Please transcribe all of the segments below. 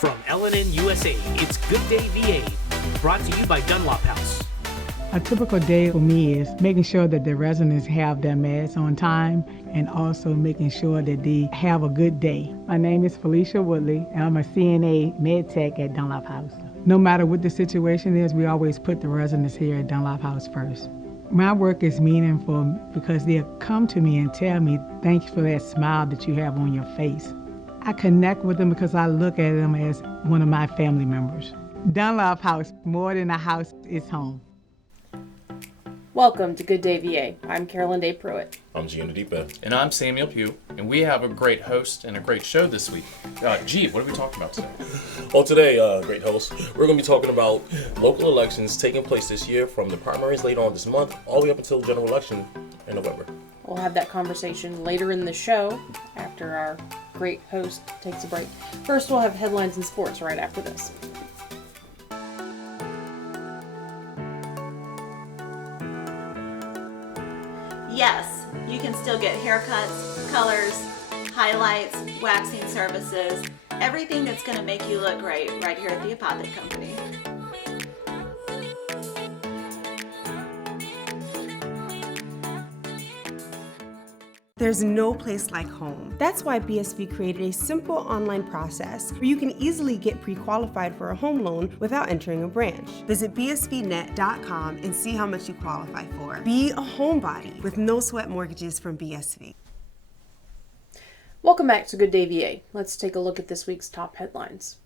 From LNN USA, it's Good Day VA, brought to you by Dunlop House. A typical day for me is making sure that the residents have their meds on time and also making sure that they have a good day. My name is Felicia Woodley, and I'm a CNA med tech at Dunlop House. No matter what the situation is, we always put the residents here at Dunlop House first. My work is meaningful because they'll come to me and tell me, thanks for that smile that you have on your face. I connect with them because I look at them as one of my family members. Dunlop House, more than a house, is home. Welcome to Good Day VA. I'm Carolyn Day Pruitt. I'm Gianna Deepa. And I'm Samuel Pugh, and we have a great host and a great show this week. G, what are we talking about today? Well, today, great host, we're going to be talking about local elections taking place this year from the primaries later on this month all the way up until general election in November. We'll have that conversation later in the show after our great host takes a break. First, we'll have headlines and sports right after this. Yes, you can still get haircuts, colors, highlights, waxing services, everything that's going to make you look great right here at the Apothic Company. There's no place like home. That's why BSV created a simple online process where you can easily get pre-qualified for a home loan without entering a branch. Visit bsvnet.com and see how much you qualify for. Be a homebody with no sweat mortgages from BSV. Welcome back to Good Day VA. Let's take a look at this week's top headlines.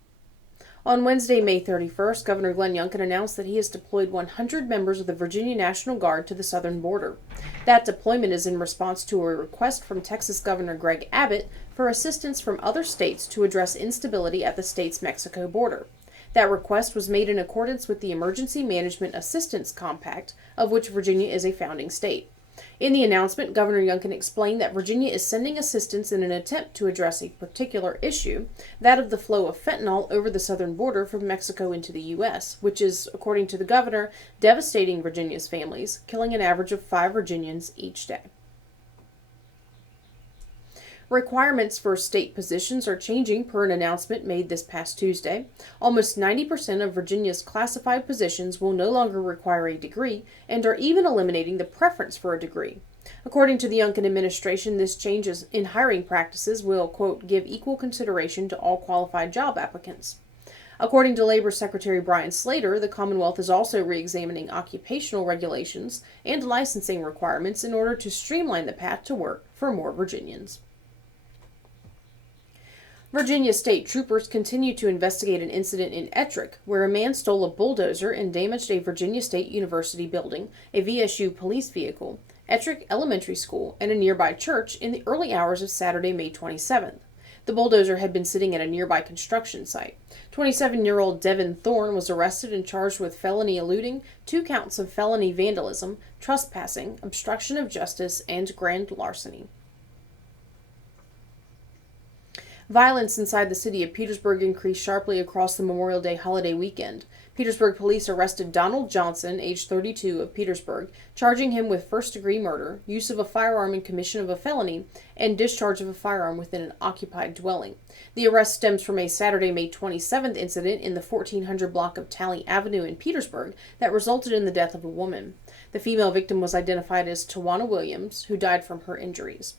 On Wednesday, May 31st, Governor Glenn Youngkin announced that he has deployed 100 members of the Virginia National Guard to the southern border. That deployment is in response to a request from Texas Governor Greg Abbott for assistance from other states to address instability at the state's Mexico border. That request was made in accordance with the Emergency Management Assistance Compact, of which Virginia is a founding state. In the announcement, Governor Youngkin explained that Virginia is sending assistance in an attempt to address a particular issue, that of the flow of fentanyl over the southern border from Mexico into the U.S., which is, according to the governor, devastating Virginia's families, killing an average of 5 Virginians each day. Requirements for state positions are changing per an announcement made this past Tuesday. Almost 90% of Virginia's classified positions will no longer require a degree and are even eliminating the preference for a degree. According to the Youngkin administration, this change in hiring practices will, quote, give equal consideration to all qualified job applicants. According to Labor Secretary Brian Slater, the Commonwealth is also re-examining occupational regulations and licensing requirements in order to streamline the path to work for more Virginians. Virginia state troopers continue to investigate an incident in Ettrick, where a man stole a bulldozer and damaged a Virginia State University building, a VSU police vehicle, Ettrick Elementary School, and a nearby church in the early hours of Saturday, May 27th. The bulldozer had been sitting at a nearby construction site. 27-year-old Devin Thorne was arrested and charged with felony eluding, 2 counts of felony vandalism, trespassing, obstruction of justice, and grand larceny. Violence inside the city of Petersburg increased sharply across the Memorial Day holiday weekend. Petersburg police arrested Donald Johnson, age 32, of Petersburg, charging him with first-degree murder, use of a firearm in commission of a felony, and discharge of a firearm within an occupied dwelling. The arrest stems from a Saturday, May 27th incident in the 1400 block of Talley Avenue in Petersburg that resulted in the death of a woman. The female victim was identified as Tawana Williams, who died from her injuries.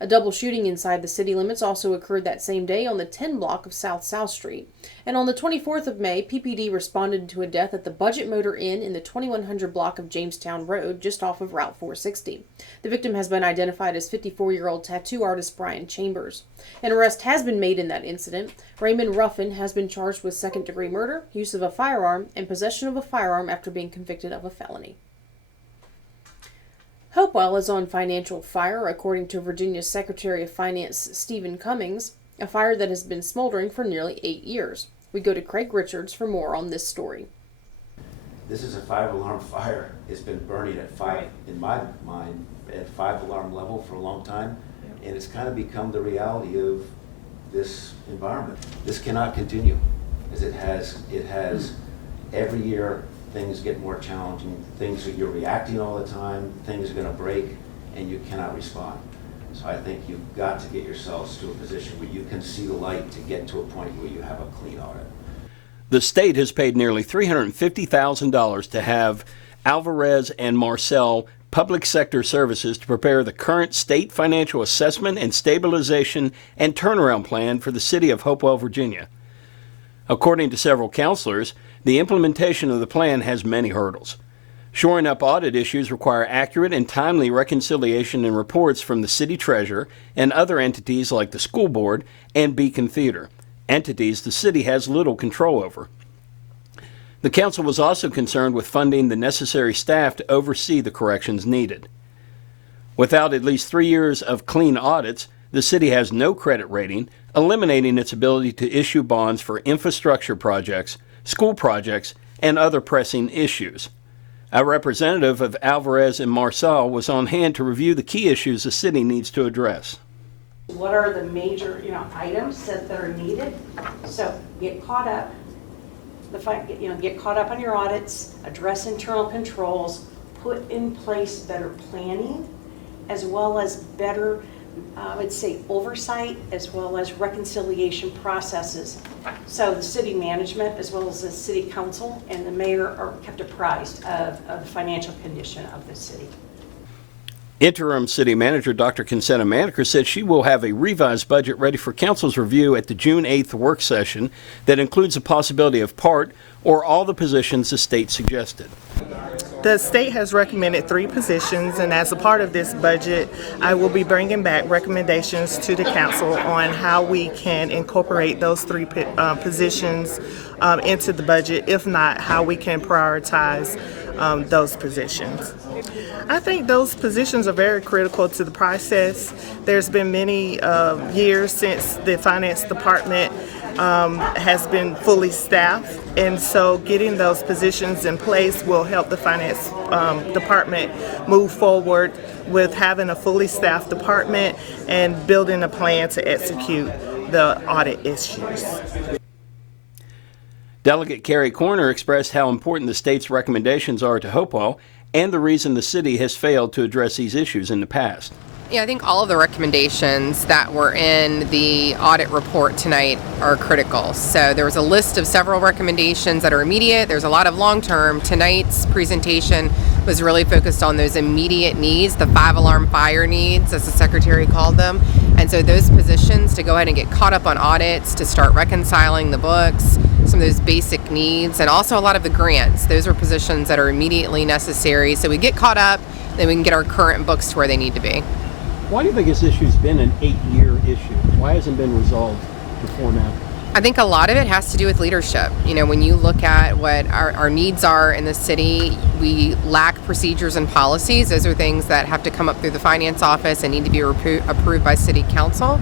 A double shooting inside the city limits also occurred that same day on the 10 block of South Street. And on the 24th of May, PPD responded to a death at the Budget Motor Inn in the 2100 block of Jamestown Road, just off of Route 460. The victim has been identified as 54-year-old tattoo artist Brian Chambers. An arrest has been made in that incident. Raymond Ruffin has been charged with second-degree murder, use of a firearm, and possession of a firearm after being convicted of a felony. Hopewell is on financial fire, according to Virginia's Secretary of Finance Stephen Cummings, a fire that has been smoldering for nearly 8 years. We go to Craig Richards for more on this story. This is a 5-alarm fire. It's been burning at 5, in my mind, at 5-alarm level for a long time, and it's kind of become the reality of this environment. This cannot continue, as it has every year. Things get more challenging. You're reacting all the time. Things are going to break, and you cannot respond. So I think you've got to get yourselves to a position where you can see the light to get to a point where you have a clean audit. The state has paid nearly $350,000 to have Alvarez and Marcel Public Sector Services to prepare the current state financial assessment and stabilization and turnaround plan for the city of Hopewell, Virginia. According to several counselors, the implementation of the plan has many hurdles. Shoring up audit issues require accurate and timely reconciliation and reports from the city treasurer and other entities like the school board and Beacon Theater, entities the city has little control over. The council was also concerned with funding the necessary staff to oversee the corrections needed. Without at least 3 years of clean audits, the city has no credit rating, eliminating its ability to issue bonds for infrastructure projects, school projects, and other pressing issues. A representative of Alvarez and Marcel was on hand to review the key issues the city needs to address. What are the major, items that are needed? So get caught up. Get caught up on your audits, address internal controls, put in place better planning, as well as better, I would say, oversight, as well as reconciliation processes. So the city management, as well as the city council and the mayor, are kept apprised of the financial condition of the city. Interim City Manager Dr. Consetta Maneker said she will have a revised budget ready for Council's review at the June 8th work session that includes the possibility of part or all the positions the state suggested. The state has recommended 3 positions, and as a part of this budget, I will be bringing back recommendations to the council on how we can incorporate those 3 positions into the budget, if not, how we can prioritize those positions. I think those positions are very critical to the process. There's been many years since the finance department has been fully staffed, and so getting those positions in place will help the finance department move forward with having a fully staffed department and building a plan to execute the audit issues. Delegate Carrie Corner expressed how important the state's recommendations are to Hopewell and the reason the city has failed to address these issues in the past. Yeah, I think all of the recommendations that were in the audit report tonight are critical. So there was a list of several recommendations that are immediate. There's a lot of long-term. Tonight's presentation was really focused on those immediate needs, the 5-alarm fire needs, as the secretary called them. And so those positions to go ahead and get caught up on audits, to start reconciling the books, some of those basic needs, and also a lot of the grants. Those are positions that are immediately necessary. So we get caught up, then we can get our current books to where they need to be. Why do you think this issue's been an 8-year issue? Why hasn't it been resolved before now? I think a lot of it has to do with leadership. When you look at what our needs are in the city, we lack procedures and policies. Those are things that have to come up through the finance office and need to be approved by city council.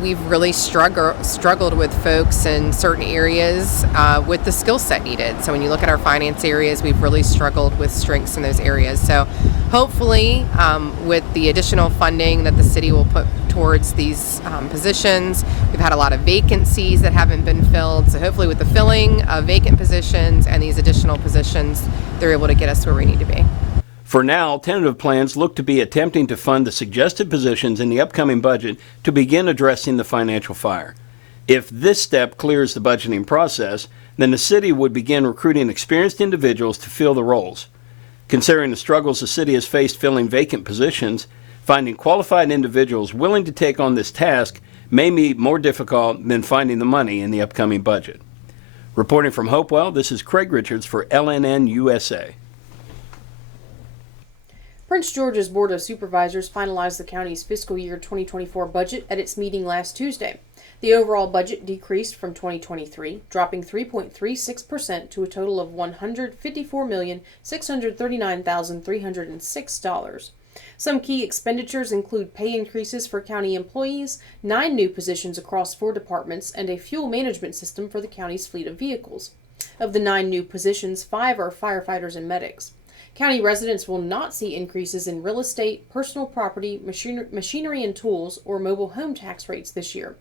We've really struggled with folks in certain areas with the skill set needed. So when you look at our finance areas, we've really struggled with strengths in those areas. So hopefully with the additional funding that the city will put towards these positions, we've had a lot of vacancies that haven't been filled. So hopefully with the filling of vacant positions and these additional positions, they're able to get us where we need to be. For now, tentative plans look to be attempting to fund the suggested positions in the upcoming budget to begin addressing the financial fire. If this step clears the budgeting process, then the city would begin recruiting experienced individuals to fill the roles. Considering the struggles the city has faced filling vacant positions, finding qualified individuals willing to take on this task may be more difficult than finding the money in the upcoming budget. Reporting from Hopewell, this is Craig Richards for LNN USA. Prince George's Board of Supervisors finalized the county's fiscal year 2024 budget at its meeting last Tuesday. The overall budget decreased from 2023, dropping 3.36% to a total of $154,639,306. Some key expenditures include pay increases for county employees, 9 new positions across 4 departments, and a fuel management system for the county's fleet of vehicles. Of the 9 new positions, 5 are firefighters and medics. County residents will not see increases in real estate, personal property, machinery and tools, or mobile home tax rates this year.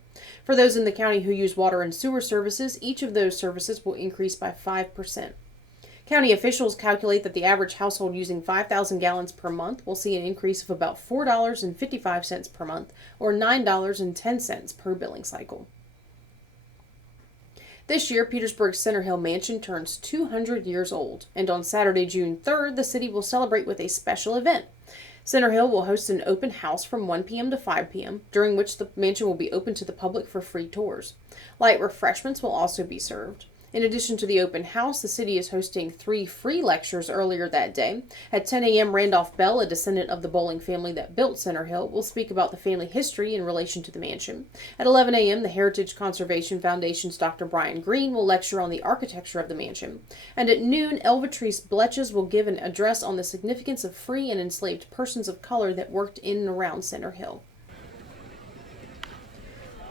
For those in the county who use water and sewer services, each of those services will increase by 5%. County officials calculate that the average household using 5,000 gallons per month will see an increase of about $4.55 per month, or $9.10 per billing cycle. This year, Petersburg's Center Hill Mansion turns 200 years old, and on Saturday, June 3rd, the city will celebrate with a special event. Center Hill will host an open house from 1 p.m. to 5 p.m., during which the mansion will be open to the public for free tours. Light refreshments will also be served. In addition to the open house, the city is hosting 3 free lectures earlier that day. At 10 a.m., Randolph Bell, a descendant of the bowling family that built Center Hill, will speak about the family history in relation to the mansion. At 11 a.m., the Heritage Conservation Foundation's Dr. Brian Green will lecture on the architecture of the mansion. And at noon, Elvatrice Bletches will give an address on the significance of free and enslaved persons of color that worked in and around Center Hill.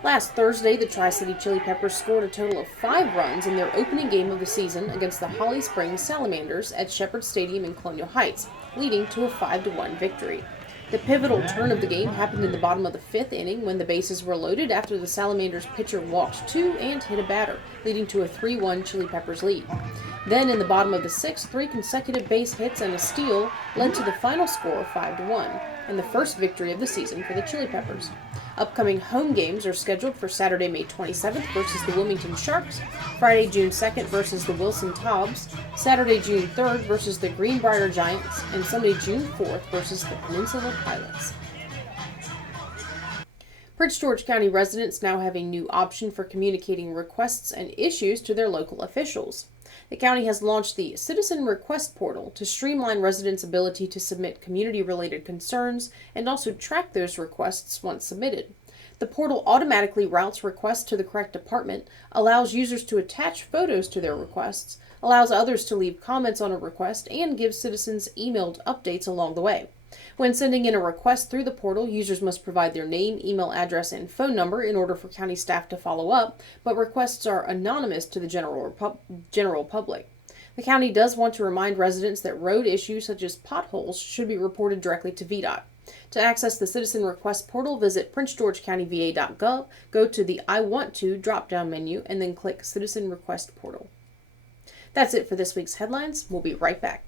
Last Thursday, the Tri-City Chili Peppers scored a total of 5 runs in their opening game of the season against the Holly Springs Salamanders at Shepherd Stadium in Colonial Heights, leading to a 5-1 victory. The pivotal turn of the game happened in the bottom of the 5th inning when the bases were loaded after the Salamanders pitcher walked 2 and hit a batter, leading to a 3-1 Chili Peppers lead. Then in the bottom of the 6th, 3 consecutive base hits and a steal led to the final score of 5-1, and the first victory of the season for the Chili Peppers. Upcoming home games are scheduled for Saturday, May 27th versus the Wilmington Sharks, Friday, June 2nd versus the Wilson Tobbs, Saturday, June 3rd versus the Greenbrier Giants, and Sunday, June 4th versus the Peninsula Pilots. Prince George County residents now have a new option for communicating requests and issues to their local officials. The county has launched the Citizen Request Portal to streamline residents' ability to submit community-related concerns and also track those requests once submitted. The portal automatically routes requests to the correct department, allows users to attach photos to their requests, allows others to leave comments on a request, and gives citizens emailed updates along the way. When sending in a request through the portal, users must provide their name, email address, and phone number in order for county staff to follow up, but requests are anonymous to the general public. The county does want to remind residents that road issues such as potholes should be reported directly to VDOT. To access the Citizen Request Portal, visit princegeorgecountyva.gov, go to the I Want To drop-down menu, and then click Citizen Request Portal. That's it for this week's headlines. We'll be right back.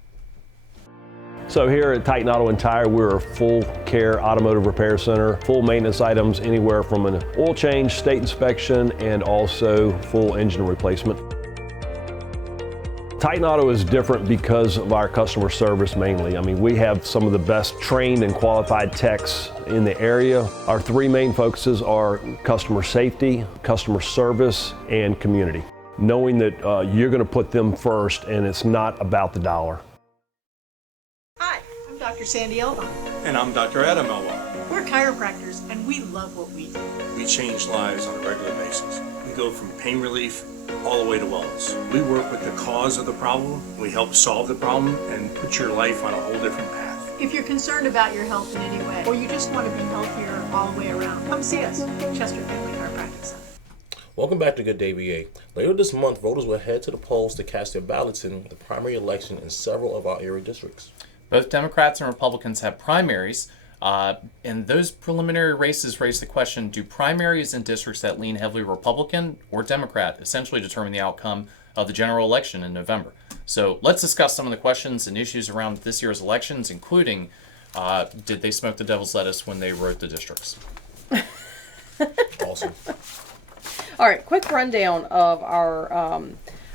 So here at Titan Auto and Tire, we're a full care automotive repair center, full maintenance items anywhere from an oil change, state inspection, and also full engine replacement. Titan Auto is different because of our customer service mainly. I mean, we have some of the best trained and qualified techs in the area. Our 3 main focuses are customer safety, customer service, and community. Knowing that you're going to put them first and it's not about the dollar. Hi, I'm Dr. Sandy Elba. And I'm Dr. Adam Elba. We're chiropractors and we love what we do. We change lives on a regular basis. We go from pain relief all the way to wellness. We work with the cause of the problem, we help solve the problem, and put your life on a whole different path. If you're concerned about your health in any way, or you just want to be healthier all the way around, come see us, Chester Family Chiropractic Center. Welcome back to Good Day VA. Later this month, voters will head to the polls to cast their ballots in the primary election in several of our area districts. Both Democrats and Republicans have primaries, and those preliminary races raise the question, do primaries in districts that lean heavily Republican or Democrat essentially determine the outcome of the general election in November? So let's discuss some of the questions and issues around this year's elections, including did they smoke the devil's lettuce when they wrote the districts? Awesome. All right, quick rundown of our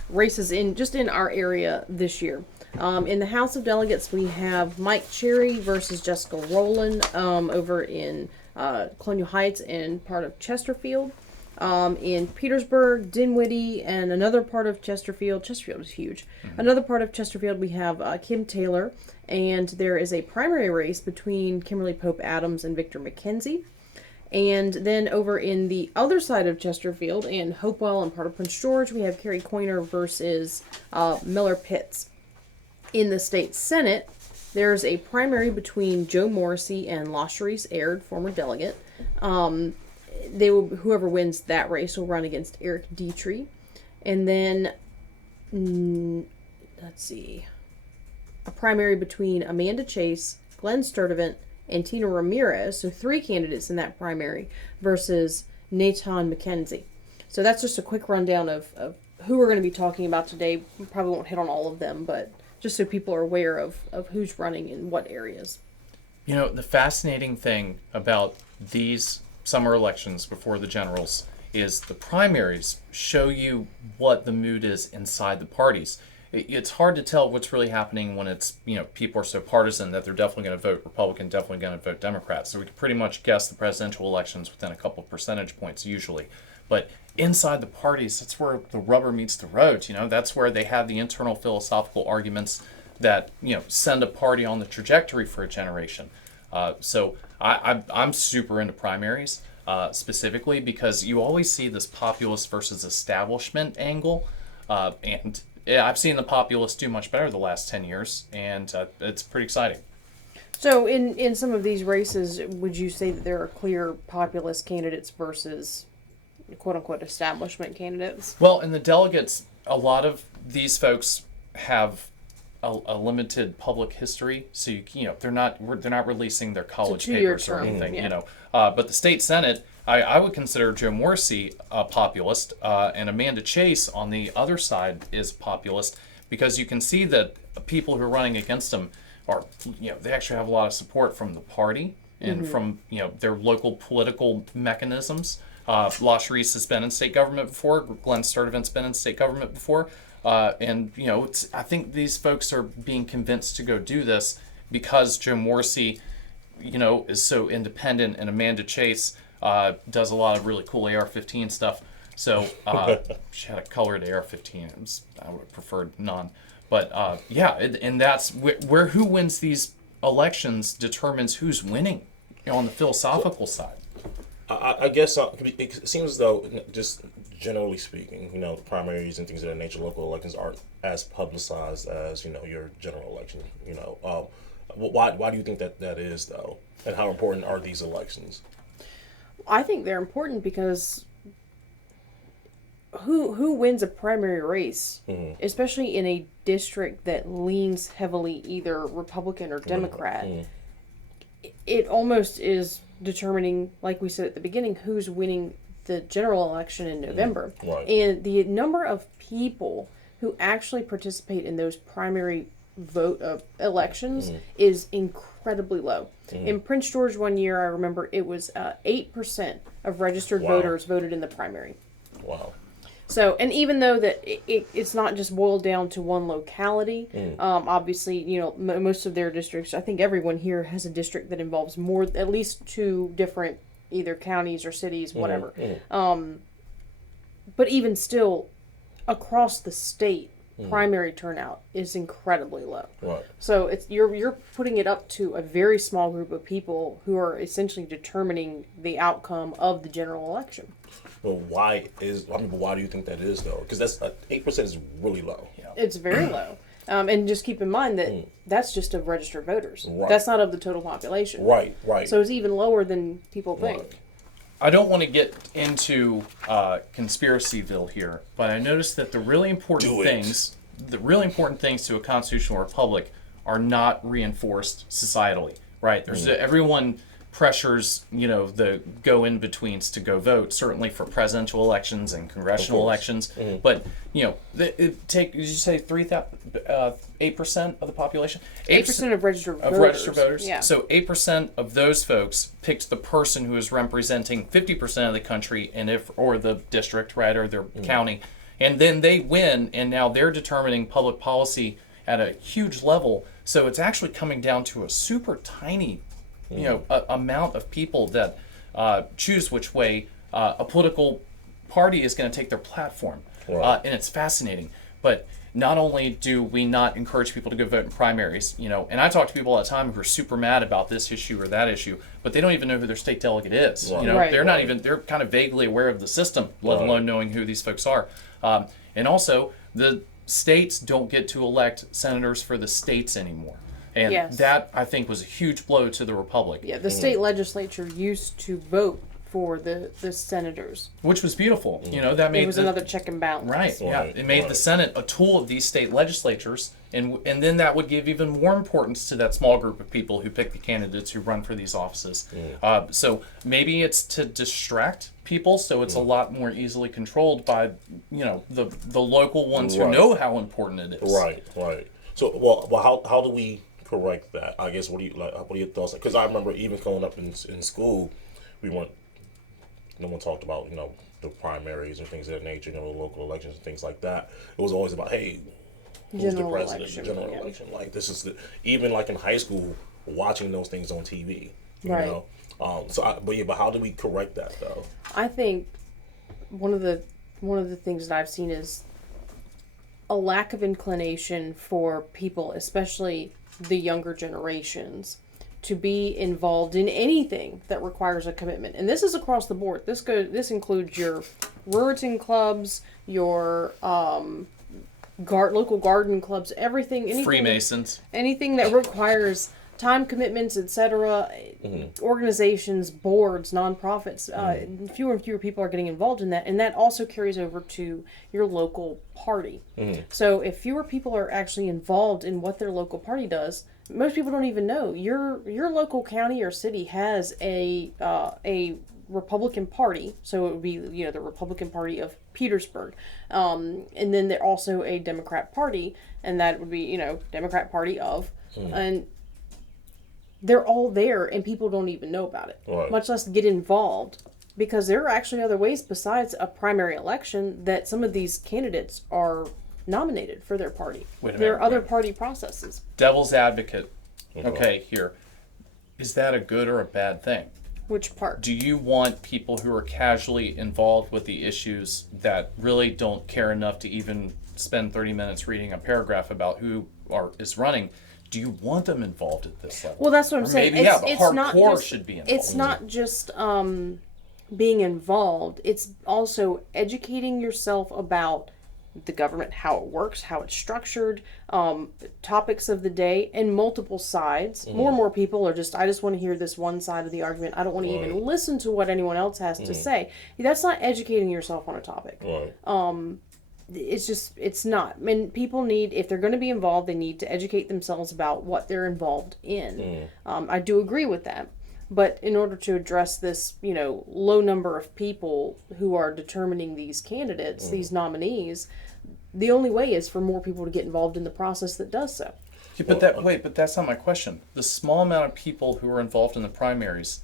races in our area this year. In the House of Delegates, we have Mike Cherry versus Jessica Rowland over in Colonial Heights and part of Chesterfield. In Petersburg, Dinwiddie, and another part of Chesterfield. Chesterfield is huge. Mm-hmm. Another part of Chesterfield, we have Kim Taylor, and there is a primary race between Kimberly Pope Adams and Victor McKenzie. And then over in the other side of Chesterfield and Hopewell and part of Prince George, we have Kerry Coyner versus Miller Pitts. In the state Senate, there's a primary between Joe Morrissey and LaSharice Aird, former delegate. Whoever wins that race will run against Eric Dietrich. And then, let's see, a primary between Amanda Chase, Glenn Sturdivant, and Tina Ramirez, so 3 candidates in that primary, versus Nathan McKenzie. So that's just a quick rundown of who we're going to be talking about today. We probably won't hit on all of them, but just so people are aware of who's running in what areas. You know, the fascinating thing about these summer elections before the generals is the primaries show you what the mood is inside the parties. It's hard to tell what's really happening when it's, you know, people are so partisan that they're definitely going to vote Republican, definitely going to vote Democrat. So we can pretty much guess the presidential elections within a couple of percentage points usually. But inside the parties, that's where the rubber meets the road. You know, that's where they have the internal philosophical arguments that, you know, send a party on the trajectory for a generation. So I'm super into primaries specifically because you always see this populist versus establishment angle. And yeah, I've seen the populists do much better the last 10 years, and it's pretty exciting. So in some of these races, would you say that there are clear populist candidates versus quote-unquote establishment candidates? Well, in the delegates, a lot of these folks have a limited public history, so you know they're not releasing their college papers or anything, you know. But the state senate, I would consider Joe Morrissey a populist, and Amanda Chase on the other side is populist, because you can see that people who are running against them are, you know, they actually have a lot of support from the party and from, you know, their local political mechanisms. LaCherice has been in state government before. Glenn Sturdivant's been in state government before. And, you know, I think these folks are being convinced to go do this because Joe Morrissey, you know, is so independent, and Amanda Chase does a lot of really cool AR-15 stuff. So she had a colored AR-15. I would have preferred none. But, yeah, and that's where who wins these elections determines who's winning, you know, on the philosophical side. I guess it seems as though, just generally speaking, you know, the primaries and things of that nature, local elections aren't as publicized as, you know, your general election. You know, why do you think that is, though, and how important are these elections? I think they're important because who wins a primary race, especially in a district that leans heavily either Republican or Democrat, it almost is determining, like we said at the beginning, who's winning the general election in November. Right. And the number of people who actually participate in those primary vote elections is incredibly low. In Prince George one year, I remember it was 8% of registered voters voted in the primary. Wow. So, and even though that it's not just boiled down to one locality, obviously, you know, most of their districts, I think everyone here has a district that involves at least two different either counties or cities, whatever. But even still, across the state, primary turnout is incredibly low. Right. So you're putting it up to a very small group of people who are essentially determining the outcome of the general election. But why do you think that is, though? Because that's 8% is really low. Yeah. It's very low. And just keep in mind that that's just of registered voters. Right. That's not of the total population. Right. So it's even lower than people think. Right. I don't want to get into conspiracyville here, but I noticed that the really important things to a constitutional republic are not reinforced societally, right? There's everyone pressures, you know, the go-in-betweens to go vote, certainly for presidential elections and congressional elections. But, you know, did you say 8% of the population? 8% of registered voters. Yeah. So 8% of those folks picked the person who is representing 50% of the country or the district, right, or their county. And then they win, and now they're determining public policy at a huge level. So it's actually coming down to a super tiny, you know, amount of people that choose which way a political party is going to take their platform. Right. And it's fascinating. But not only do we not encourage people to go vote in primaries, you know, and I talk to people all the time who are super mad about this issue or that issue, but they don't even know who their state delegate is. Right. You know, they're kind of vaguely aware of the system, let alone knowing who these folks are. And also, the states don't get to elect senators for the states anymore. And that, I think, was a huge blow to the republic. Yeah, the state legislature used to vote for the senators. Which was beautiful. You know, that made It was another check and balance. Right, yeah. It made the Senate a tool of these state legislatures, and then that would give even more importance to that small group of people who pick the candidates who run for these offices. So maybe it's to distract people, so it's a lot more easily controlled by, you know, the local ones who know how important it is. Right. So, well, how do we correct that? I guess, what are your thoughts? Because I remember even growing up in school, no one talked about, you know, the primaries and things of that nature, you know, the local elections and things like that. It was always about, hey, who's the president, the general election. Like, this is even like in high school, watching those things on TV, you know? But how do we correct that though? I think one of the things that I've seen is a lack of inclination for people, especially the younger generations, to be involved in anything that requires a commitment. And this is across the board. This includes your Ruritan clubs, your local garden clubs, anything Freemasons. Anything that requires time commitments, etc. Organizations, boards, nonprofits. Fewer and fewer people are getting involved in that, and that also carries over to your local party. So if fewer people are actually involved in what their local party does, most people don't even know your local county or city has a Republican Party. So it would be, you know, the Republican Party of Petersburg, and then there's also a Democrat Party, and that would be, you know, Democrat Party of, and they're all there, and people don't even know about it, much less get involved, because there are actually other ways besides a primary election that some of these candidates are nominated for their party. There are other party processes. Devil's advocate. Okay, here. Is that a good or a bad thing? Which part? Do you want people who are casually involved with the issues that really don't care enough to even spend 30 minutes reading a paragraph about who is running? Do you want them involved at this level? Well, that's what I'm saying. Maybe, but hardcore should be involved. It's not just being involved. It's also educating yourself about the government, how it works, how it's structured, topics of the day, and multiple sides. More and more people are I just want to hear this one side of the argument. I don't want to even listen to what anyone else has to say. That's not educating yourself on a topic. It's not. I mean, people need, if they're going to be involved, they need to educate themselves about what they're involved in. I do agree with that. But in order to address this, you know, low number of people who are determining these candidates, these nominees, the only way is for more people to get involved in the process that does so. Yeah, but that's not my question. The small amount of people who are involved in the primaries,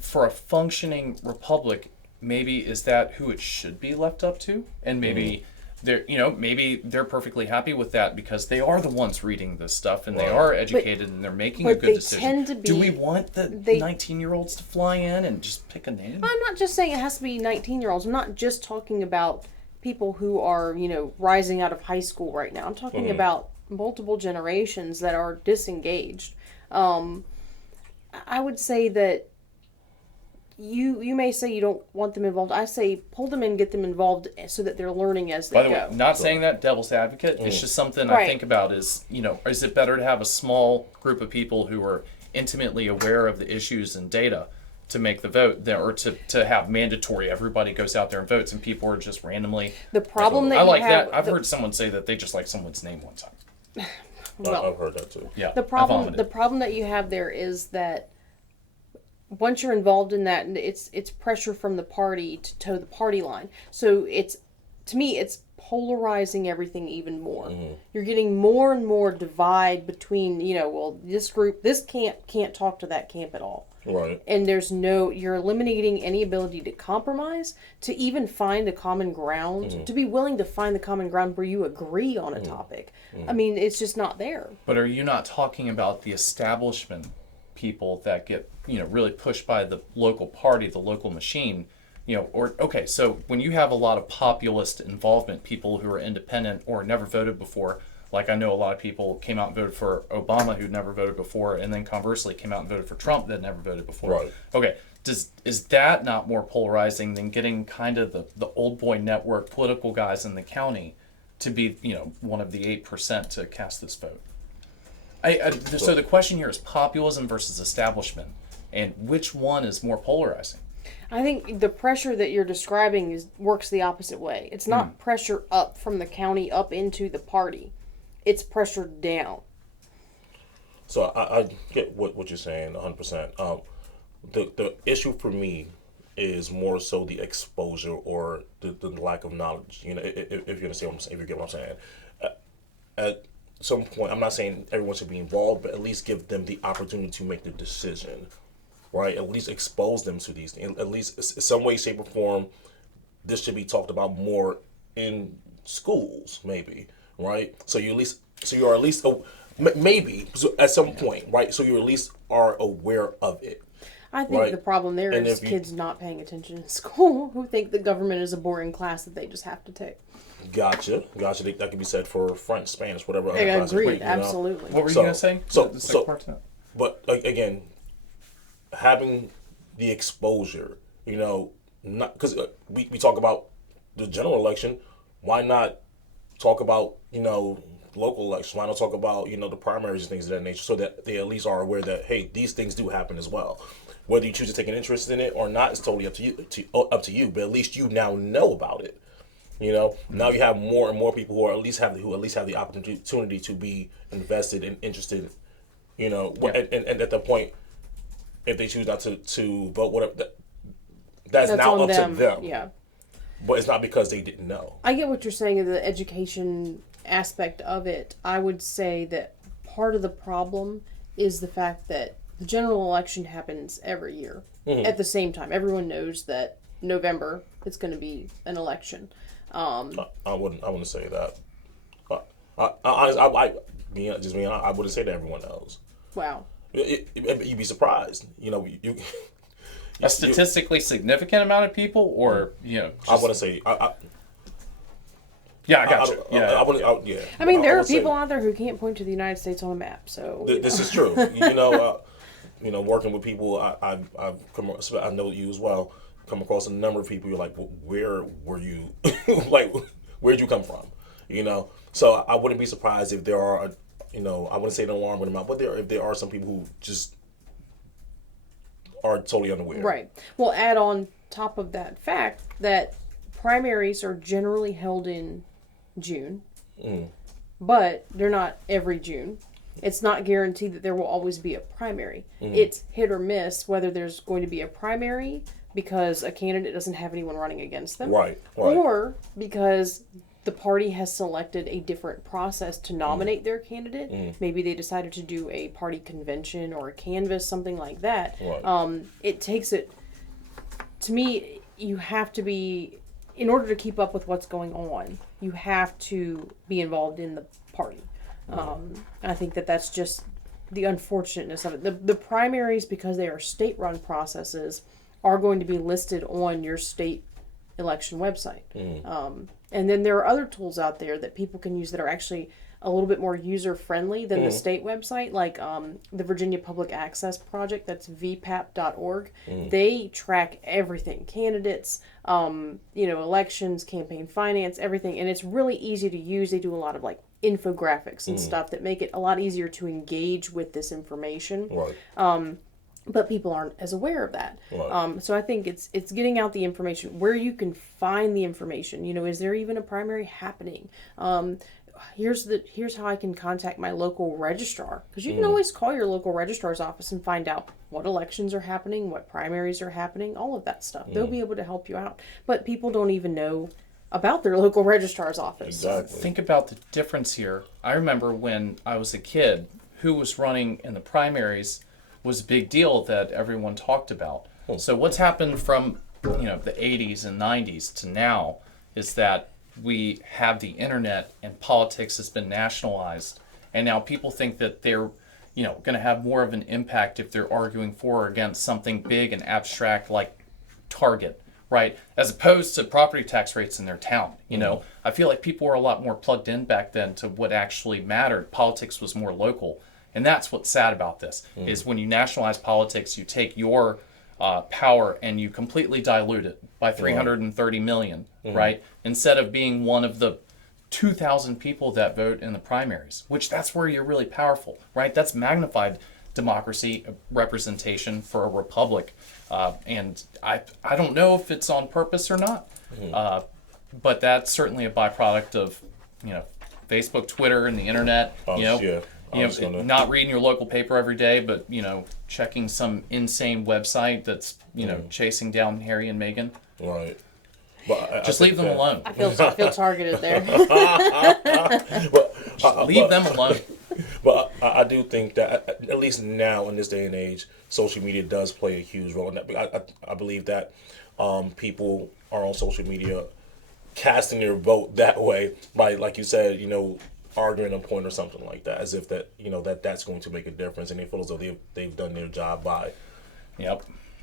for a functioning republic, maybe is that who it should be left up to? And maybe maybe they're perfectly happy with that because they are the ones reading this stuff and they are educated and they're making a good decision. Do we want the 19-year-olds to fly in and just pick a name? I'm not just saying it has to be 19-year-olds. I'm not just talking about people who are, you know, rising out of high school right now. I'm talking about multiple generations that are disengaged. I would say that you may say you don't want them involved. I say pull them in, get them involved so that they're learning as they go. By the way, not saying that devil's advocate. It's just something I think about is, you know, is it better to have a small group of people who are intimately aware of the issues and data to make the vote, or to have mandatory, everybody goes out there and votes and people are just randomly. The problem that I like that. I've heard someone say that they just like someone's name one time. Well, I've heard that too. Yeah. The problem that you have there is that once you're involved in that, it's pressure from the party to toe the party line. So to me it's polarizing everything even more. You're getting more and more divide between, you know, well, this group, this can't talk to that camp at all. Right. And you're eliminating any ability to compromise, to even find a common ground, to be willing to find the common ground where you agree on a topic. I mean, it's just not there. But are you not talking about the establishment people that get, you know, really pushed by the local party, the local machine, you know, or, okay, so when you have a lot of populist involvement, people who are independent or never voted before, like I know a lot of people came out and voted for Obama who'd never voted before, and then conversely came out and voted for Trump that never voted before. Right. Okay, is that not more polarizing than getting kind of the old boy network political guys in the county to be, you know, one of the 8% to cast this vote? So the question here is populism versus establishment, and which one is more polarizing? I think the pressure that you're describing works the opposite way. It's not pressure up from the county up into the party. It's pressure down. So I get what you're saying 100%. The issue for me is more so the exposure or the lack of knowledge. You know, if you understand what I'm saying, if you get what I'm saying. At some point, I'm not saying everyone should be involved, but at least give them the opportunity to make the decision, right? At least expose them to these things. At least some way, shape, or form, this should be talked about more in schools, maybe, right? So you're at least maybe at some point, right? So you at least are aware of it. I think the problem there is kids not paying attention in school who think the government is a boring class that they just have to take. Gotcha. That can be said for French, Spanish, whatever. I agree, absolutely. What were you going to say? But again, having the exposure, not because we talk about the general election. Why not talk about local elections? Why not talk about the primaries and things of that nature, so that they at least are aware that hey, these things do happen as well. Whether you choose to take an interest in it or not is totally up to you. But at least you now know about it. Now you have more and more people who at least have the opportunity to be invested and interested. And at the point, if they choose not to vote, whatever, that's now up to them. Yeah. But it's not because they didn't know. I get what you're saying in the education aspect of it. I would say that part of the problem is the fact that the general election happens every year at the same time. Everyone knows that November it's going to be an election. I wouldn't say that. I wouldn't say that everyone knows. Wow. You'd be surprised. A statistically significant amount of people, or I want to say. Yeah, I got you. I mean, there are people out there who can't point to the United States on a map. So this is true. Working with people, I've come. I know you as well. Come across a number of people. You're like, well, where were you? Like, where'd you come from? So I wouldn't be surprised if there are. I wouldn't say an alarm with them out, but if there are some people who just are totally unaware. Right. Well, add on top of that fact that primaries are generally held in June, but they're not every June. It's not guaranteed that there will always be a primary. It's hit or miss whether there's going to be a primary because a candidate doesn't have anyone running against them, right. or because the party has selected a different process to nominate their candidate. Maybe they decided to do a party convention or a canvass, something like that. Right. It takes it, to me, you have to be, in order to keep up with what's going on, you have to be involved in the party. I think that's just the unfortunateness of it. The primaries, because they are state-run processes, are going to be listed on your state election website. And then there are other tools out there that people can use that are actually a little bit more user-friendly than the state website, like the Virginia Public Access Project, that's vpap.org. They track everything, candidates, elections, campaign finance, everything, and it's really easy to use. They do a lot of infographics and stuff that make it a lot easier to engage with this information. Right. But people aren't as aware of that. Right. So I think it's getting out the information where you can find the information. Is there even a primary happening? Here's how I can contact my local registrar, because you can always call your local registrar's office and find out what elections are happening, what primaries are happening, all of that stuff. They'll be able to help you out. But people don't even know about their local registrar's office. Exactly. Think about the difference here. I remember when I was a kid, who was running in the primaries was a big deal that everyone talked about. So what's happened from the 80s and 90s to now is that we have the internet and politics has been nationalized, and now people think that they're going to have more of an impact if they're arguing for or against something big and abstract like Target, right? As opposed to property tax rates in their town. I feel like people were a lot more plugged in back then to what actually mattered. Politics was more local. And that's what's sad about this, is when you nationalize politics, you take your power and you completely dilute it by 330 million, right? Instead of being one of the 2,000 people that vote in the primaries, which that's where you're really powerful, right? That's magnified democracy, representation for a republic. And I don't know if it's on purpose or not, but that's certainly a byproduct of, Facebook, Twitter, and the internet. Not reading your local paper every day, but checking some insane website that's chasing down Harry and Meghan. Right. But just leave them alone. I feel targeted there. Leave them alone. But I do think that at least now in this day and age, social media does play a huge role in that. I believe that people are on social media casting their vote that way by, like you said, arguing a point or something like that, as if that that's going to make a difference, and they feel as though they've done their job by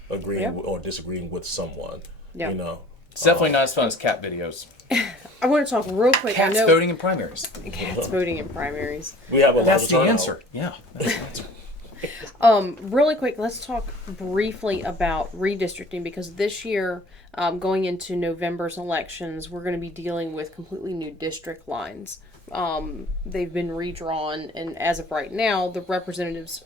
agreeing or disagreeing with someone. It's definitely not as fun as cat videos. I want to talk real quick. Cats voting in primaries. Cats voting in primaries. We have that's the answer. Yeah, that's the answer. Really quick, let's talk briefly about redistricting, because this year, going into November's elections, we're going to be dealing with completely new district lines. They've been redrawn, and as of right now, the representatives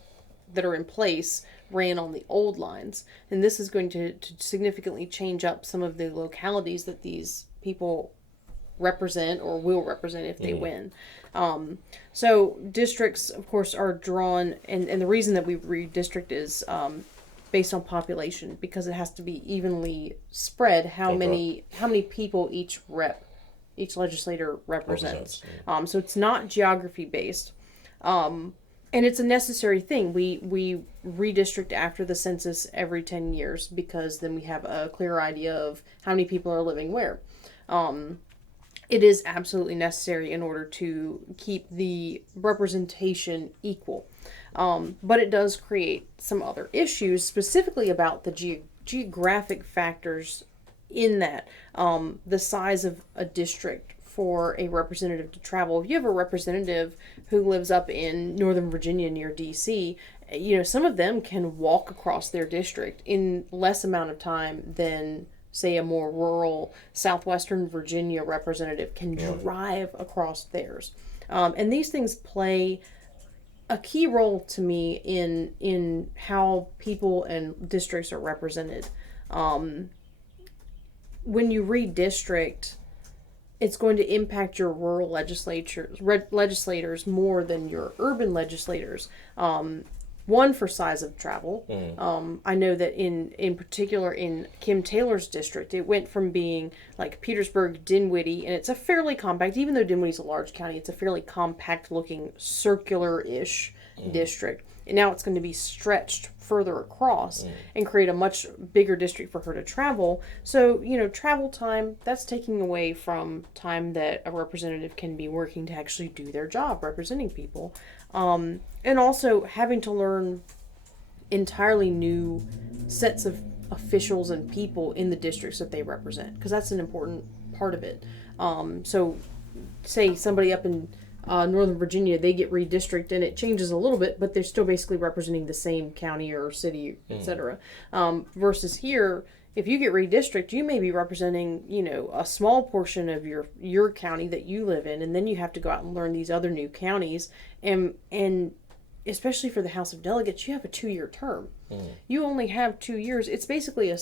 that are in place ran on the old lines, and this is going to significantly change up some of the localities that these people represent or will represent if they win. So districts, of course, are drawn, and the reason that we redistrict is based on population, because it has to be evenly spread how many people each legislator represents. So it's not geography based. And it's a necessary thing. We redistrict after the census every 10 years, because then we have a clear idea of how many people are living where. It is absolutely necessary in order to keep the representation equal. But it does create some other issues, specifically about the geographic factors in that. The size of a district for a representative to travel. If you have a representative who lives up in Northern Virginia near DC, some of them can walk across their district in less amount of time than, say, a more rural Southwestern Virginia representative can drive across theirs. And these things play a key role to me in how people and districts are represented. When you redistrict, it's going to impact your rural legislators more than your urban legislators. One, for size of travel. I know that in particular in Kim Taylor's district, it went from being like Petersburg, Dinwiddie, and it's a fairly compact, even though Dinwiddie's a large county, it's a fairly compact looking circular-ish district. And now it's going to be stretched further across and create a much bigger district for her to travel. So, travel time, that's taking away from time that a representative can be working to actually do their job representing people. And also having to learn entirely new sets of officials and people in the districts that they represent, because that's an important part of it. So say somebody up in Northern Virginia, they get redistricted and it changes a little bit, but they're still basically representing the same county or city, etc. Versus here, if you get redistricted, you may be representing, a small portion of your county that you live in, and then you have to go out and learn these other new counties, and especially for the House of Delegates, you have a 2-year term. You only have 2 years. It's basically a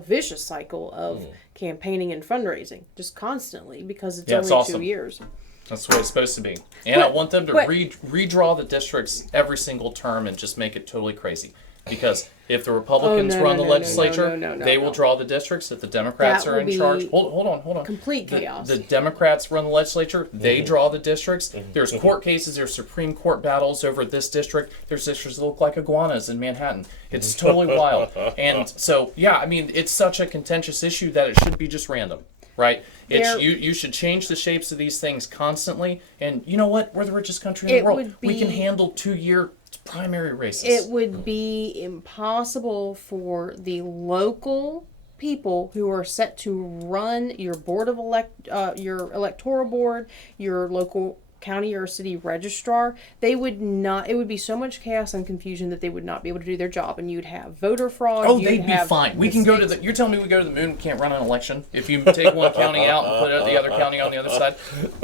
vicious cycle of campaigning and fundraising, just constantly, because it's only awesome. 2 years. That's the way it's supposed to be. And I want them to redraw the districts every single term and just make it totally crazy. Because if the Republicans run the legislature, they will draw the districts. If the Democrats are in charge, hold on. Complete chaos. The Democrats run the legislature, they draw the districts. There's court cases, there's Supreme Court battles over this district. There's districts that look like iguanas in Manhattan. It's totally wild. And so, it's such a contentious issue that it should be just random. Right? You should change the shapes of these things constantly. And you know what? We're the richest country in the world. We can handle 2-year primary races. It would be impossible for the local people who are set to run your board of your electoral board, your local county or city registrar, they would not, it would be so much chaos and confusion that they would not be able to do their job, and you'd have voter fraud. Oh, they'd be fine. We can go to the, you're telling me we go to the moon, can't run an election if you take one county out and put the other county on the other side?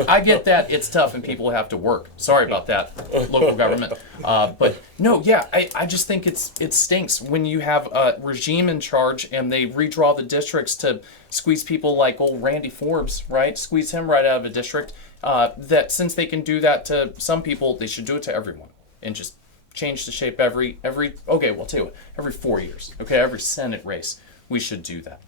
I get that. It's tough and people have to work. Sorry about that, local government. But no, yeah, I just think it stinks when you have a regime in charge and they redraw the districts to squeeze people like old Randy Forbes, right? Squeeze him right out of a district. That since they can do that to some people, they should do it to everyone and just change the shape every okay, well, too, every 4 years. Okay, every Senate race, we should do that.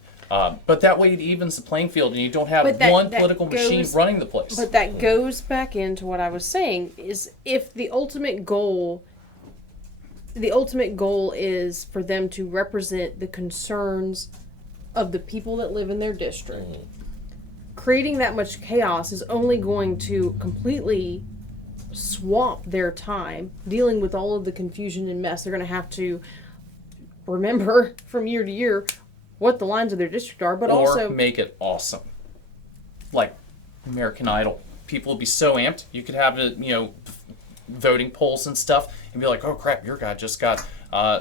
But that way it evens the playing field and you don't have one political machine running the place. But that goes back into what I was saying, is if the ultimate goal is for them to represent the concerns of the people that live in their district, creating that much chaos is only going to completely swamp their time dealing with all of the confusion and mess. They're going to have to remember from year to year what the lines of their district are, but also make it awesome, like American Idol. People would be so amped. You could have voting polls and stuff, and be like, "Oh crap, your guy just got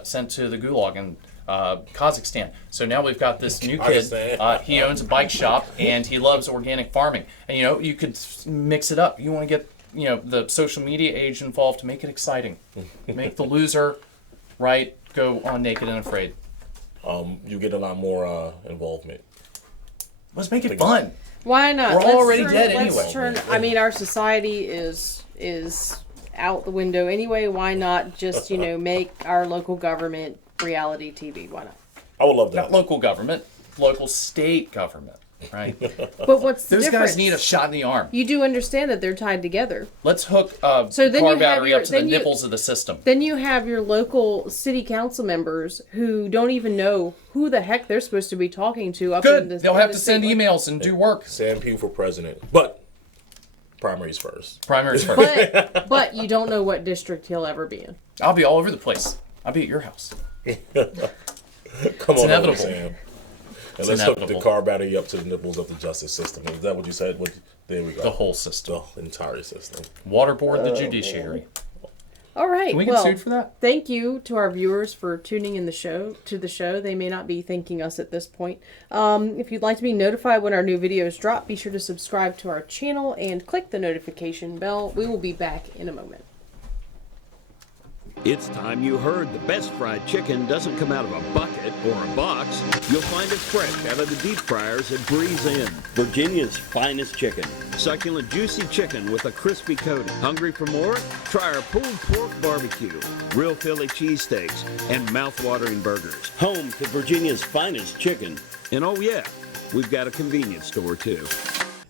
sent to the gulag in Kazakhstan. So now we've got this new kid. He owns a bike shop and he loves organic farming." And you could mix it up. You want to get the social media age involved to make it exciting. Make the loser, right, go on Naked and Afraid. You get a lot more involvement. Let's make it fun. Why not? We're already dead anyway. I mean, our society is out the window anyway. Why not just make our local government reality TV? Why not? I would love that. Not local government, local state government, right? But what's the those difference? guys need a shot in the arm. You do understand that they're tied together. Let's hook a So then car you battery have up to the nipples of the system. Then you have your local city council members who don't even know who the heck they're supposed to be talking to. Good. They'll have to send emails and do work. Sam Pugh for president, but primaries first. Primaries first. But you don't know what district he'll ever be in. I'll be all over the place. I'll be at your house. Come on, inevitable. Sam. And let's hook the car battery up to the nipples of the justice system. Is that what you said? There we go. The whole system. The entire system. Waterboard the judiciary. All right. Can we get sued for that? Thank you to our viewers for tuning in to the show. They may not be thanking us at this point. If you'd like to be notified when our new videos drop, be sure to subscribe to our channel and click the notification bell. We will be back in a moment. It's time you heard the best fried chicken doesn't come out of a bucket or a box. You'll find it fresh out of the deep fryers at Breeze Inn. Virginia's finest chicken. Succulent, juicy chicken with a crispy coating. Hungry for more? Try our pulled pork barbecue, real Philly cheesesteaks, and mouth-watering burgers. Home to Virginia's finest chicken. And oh yeah, we've got a convenience store too.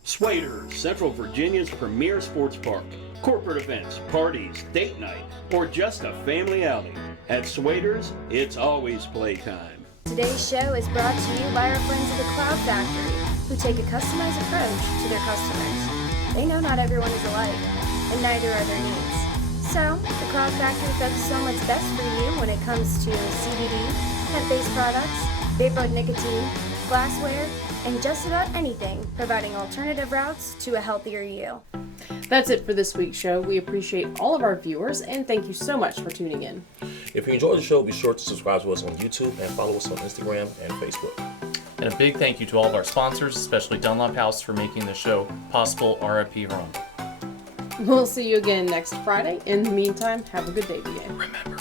Swader, Central Virginia's premier sports park. Corporate events, parties, date night, or just a family outing. At Swader's, it's always playtime. Today's show is brought to you by our friends at the Cloud Factory, who take a customized approach to their customers. They know not everyone is alike, and neither are their needs. So, the Cloud Factory focuses on what's best for you when it comes to CBD, hemp-based products, vapor nicotine, glassware, and just about anything, providing alternative routes to a healthier you. That's it for this week's show. We appreciate all of our viewers, and thank you so much for tuning in. If you enjoyed the show, be sure to subscribe to us on YouTube and follow us on Instagram and Facebook. And a big thank you to all of our sponsors, especially Dunlop House, for making the show possible. RIP Ron. We'll see you again next Friday. In the meantime, have a good day, VA. Remember,